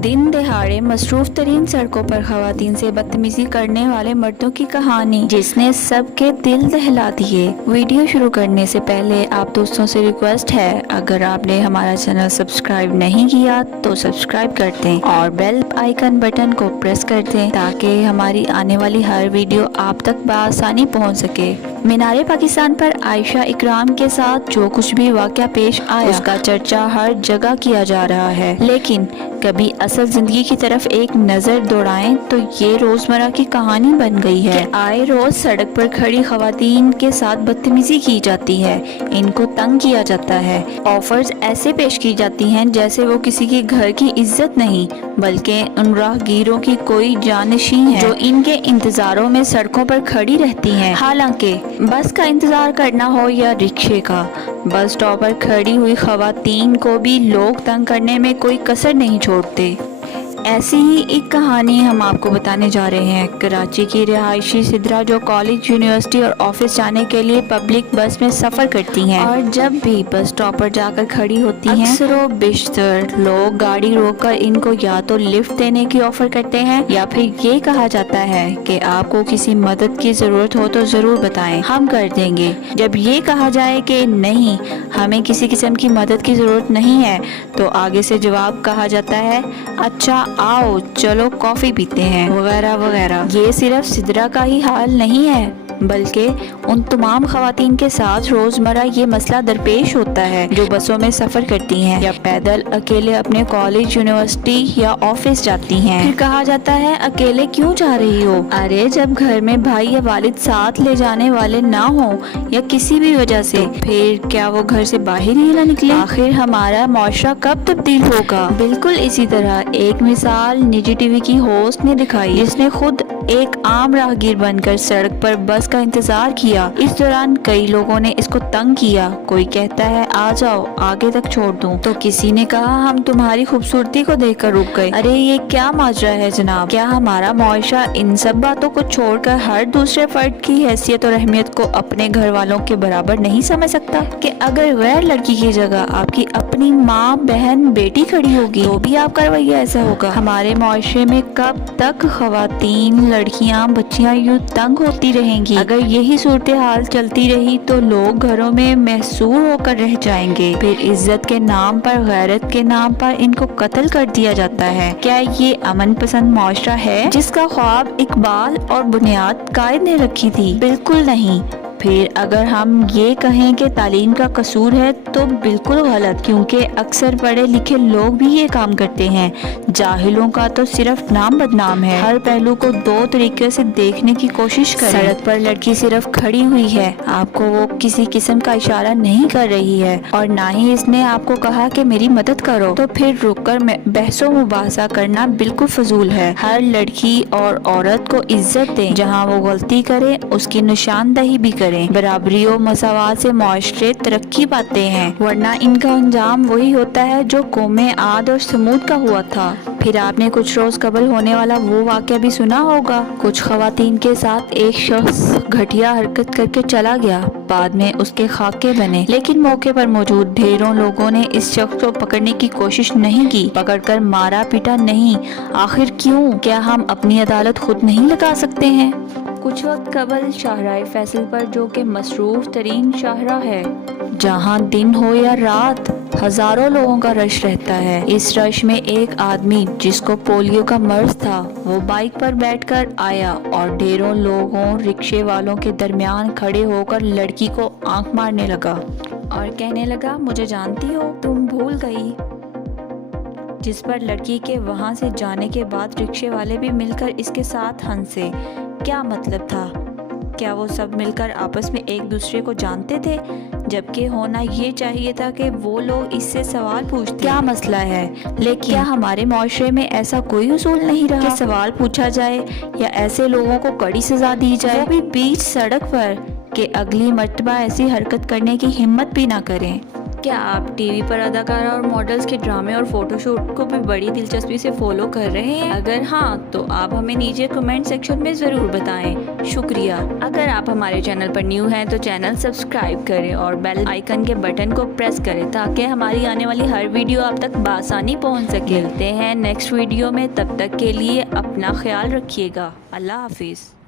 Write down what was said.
दिन दहाड़े मसरूफ तरीन सड़कों पर खवातीन से बदतमीजी करने वाले मर्दों की कहानी जिसने सबके दिल दहला दिए। वीडियो शुरू करने से पहले आप दोस्तों से रिक्वेस्ट है, अगर आपने हमारा चैनल सब्सक्राइब नहीं किया तो सब्सक्राइब कर दें और बेल आइकन बटन को प्रेस कर दें ताकि हमारी आने वाली हर वीडियो आप तक बआसानी पहुंच सके। मीनारे पाकिस्तान पर आयशा इकराम के साथ जो कुछ भी वाक़या पेश आया उसका चर्चा हर जगह किया जा रहा है, लेकिन कभी असल जिंदगी की तरफ एक नजर दौड़ाएं तो ये रोजमर्रा की कहानी बन गई है। आए रोज सड़क पर खड़ी खवातीन के साथ बदतमीजी की जाती है, इनको तंग किया जाता है, ऑफर्स ऐसे पेश की जाती हैं जैसे वो किसी के घर की इज्जत नहीं बल्कि उन राहगीरों की कोई जानशी है जो इनके इंतजारों में सड़कों पर खड़ी रहती हैं। हालांकि बस का इंतजार करना हो या रिक्शे का, बस स्टॉप पर खड़ी हुई खवातीन को भी लोग तंग करने में कोई कसर नहीं छोड़ते। ऐसी ही एक कहानी हम आपको बताने जा रहे हैं। कराची की रिहायशी सिद्रा जो कॉलेज, यूनिवर्सिटी और ऑफिस जाने के लिए पब्लिक बस में सफ़र करती हैं और जब भी बस स्टॉप पर जाकर खड़ी होती हैं अक्सर बेशतर लोग गाड़ी रोककर इनको या तो लिफ्ट देने की ऑफर करते हैं या फिर ये कहा जाता है कि आपको किसी मदद की ज़रूरत हो तो ज़रूर बताएं, हम कर देंगे। जब ये कहा जाए कि नहीं, हमें किसी किस्म की मदद की ज़रूरत नहीं है, तो आगे से जवाब कहा जाता है, अच्छा आओ चलो कॉफ़ी पीते हैं, वगैरह वगैरह। ये सिर्फ सिद्रा का ही हाल नहीं है बल्कि उन तमाम खवातीन के साथ रोज़मर्रा ये मसला दरपेश होता है जो बसों में सफ़र करती हैं या पैदल अकेले अपने कॉलेज, यूनिवर्सिटी या ऑफिस जाती हैं। फिर कहा जाता है अकेले क्यों जा रही हो? अरे जब घर में भाई या वालिद साथ ले जाने वाले ना हो या किसी भी वजह से, फिर क्या वो घर से बाहर ही ना निकले? आखिर हमारा मुआशरा कब तब्दील होगा? बिल्कुल इसी तरह एक मिसाल निजी टीवी की होस्ट ने दिखाई जिसने खुद एक आम राहगीर बनकर सड़क पर बस का इंतजार किया। इस दौरान कई लोगों ने इसको तंग किया। कोई कहता है आ जाओ आगे तक छोड़ दूं, तो किसी ने कहा हम तुम्हारी खूबसूरती को देखकर रुक गए। अरे ये क्या माजरा है जनाब? क्या हमारा मुआशरा इन सब बातों को छोड़कर हर दूसरे फर्द की हैसियत और अहमियत को अपने घर वालों के बराबर नहीं समझ सकता कि अगर गैर लड़की की जगह आपकी अपनी माँ, बहन, बेटी खड़ी होगी तो भी आपका रवैया ऐसा होगा? हमारे मुआशरे में कब तक खवातीन, लड़कियां, बच्चियां यूं तंग होती रहेंगी? अगर यही सूरत हाल चलती रही तो लोग घरों में महसूर होकर रह जाएंगे। फिर इज्जत के नाम पर, गैरत के नाम पर इनको कत्ल कर दिया जाता है। क्या ये अमन पसंद मुआशरा है जिसका ख्वाब इकबाल और बुनियाद कायद ने रखी थी? बिल्कुल नहीं। फिर अगर हम ये कहें कि तालीम का कसूर है तो बिल्कुल गलत, क्योंकि अक्सर पढ़े लिखे लोग भी ये काम करते हैं। जाहिलों का तो सिर्फ नाम बदनाम है। हर पहलू को दो तरीके से देखने की कोशिश करें। सड़क पर लड़की सिर्फ खड़ी हुई है, आपको वो किसी किस्म का इशारा नहीं कर रही है और ना ही इसने आपको कहा कि मेरी मदद करो, तो फिर रुककर बहसो मुबाहसा करना बिल्कुल फजूल है। हर लड़की और औरत को इज्जत दें, जहाँ वो गलती करे उसकी निशानदही भी करें। बराबरी और मसावात से मुआशरे तरक्की पाते हैं, वरना इनका अंजाम वही होता है जो कौमे आद और समूद का हुआ था। फिर आपने कुछ रोज कबल होने वाला वो वाक़या भी सुना होगा। कुछ खवातीन के साथ एक शख्स घटिया हरकत करके चला गया, बाद में उसके खाके बने, लेकिन मौके पर मौजूद ढेरों लोगों ने इस शख्स को पकड़ने की कोशिश नहीं की, पकड़कर मारा पीटा नहीं। आखिर क्यों? क्या हम अपनी अदालत खुद नहीं लगा सकते हैं? कुछ वक्त कबल शाहराह फैसल पर, जो कि मसरूफ तरीन शाहरा है, जहाँ दिन हो या रात हजारों लोगों का रश रहता है। इस रश में एक आदमी जिसको पोलियो का मर्ज था, वो बाइक पर बैठकर आया और ढेरों लोगों, रिक्शे वालों के दरमियान खड़े होकर लड़की को आंख मारने लगा और कहने लगा, मुझे जानती हो, तुम भूल गई। जिस पर लड़की के वहाँ से जाने के बाद रिक्शे वाले भी मिलकर इसके साथ हंसे। क्या मतलब था? क्या वो सब मिलकर आपस में एक दूसरे को जानते थे? जबकि होना ये चाहिए था कि वो लोग इससे सवाल पूछते, क्या मसला है? लेकिन क्या हमारे मुआशरे में ऐसा कोई उसूल नहीं रहा कि सवाल पूछा जाए या ऐसे लोगों को कड़ी सजा दी जाए, वो भी बीच सड़क पर, कि अगली मर्तबा ऐसी हरकत करने की हिम्मत भी ना करें। کیا آپ ٹی وی پر اداکارہ اور ماڈلز کے ڈرامے اور فوٹو شوٹ کو بھی بڑی دلچسپی سے فالو کر رہے ہیں؟ اگر ہاں تو آپ ہمیں نیچے کمنٹ سیکشن میں ضرور بتائیں۔ شکریہ۔ اگر آپ ہمارے چینل پر نیو ہیں تو چینل سبسکرائب کریں اور بیل آئیکن کے بٹن کو پریس کریں تاکہ ہماری آنے والی ہر ویڈیو آپ تک بآسانی پہنچ سکے۔ ملتے ہیں نیکسٹ ویڈیو میں، تب تک کے لیے اپنا خیال رکھیے گا۔ اللہ حافظ۔